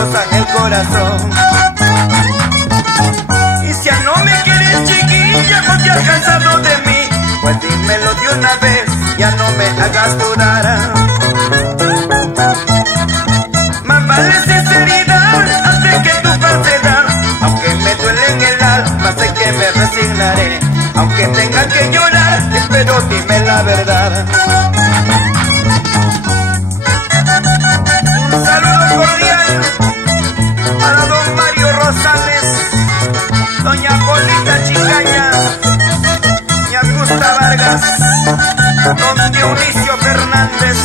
destrozan el corazón. Y si ya no me quieres, chiquilla, o te has cansado de mí, pues dímelo de una vez, ya no me hagas dudar. Más vale sinceridad antes que tu falsedad. Aunque me duele en el alma, sé que me resignaré. Aunque tenga que llorar, espero dime la verdad. Un saludo cordial para don Mario Rosales, doña Polita Chicaña, doña Gusta Vargas, don Dionisio Fernández,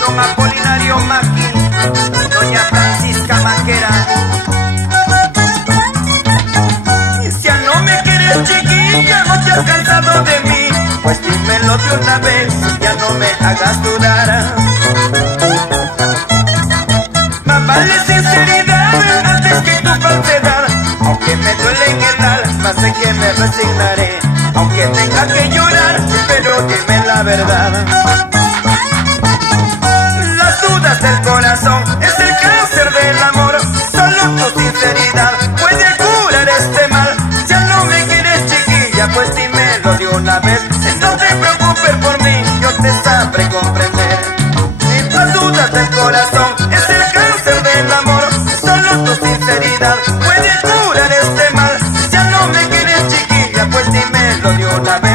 don Apolinario Maqui, doña Francisca Maquera. Y si ya no me quieres, chiquilla, no te has cansado de mí, pues dímelo de una vez, ya no me hagas dudar. Más vale sinceridad antes que tu falsedad. Aunque me duele en el alma, sé que me resignaré. Aunque tenga que llorar, pero dime la verdad. Las dudas del corazón es el cáncer del amor. Solo tu sinceridad puede curar este mal. Si ya no me quieres, chiquilla, pues dímelo de una vez. No te preocupes por mí, yo te sabré comprender. Las dudas del corazón es el cáncer del amor. Solo tu sinceridad puede curar este mal. Si ya no me quieres, chiquilla, pues dímelo de una vez.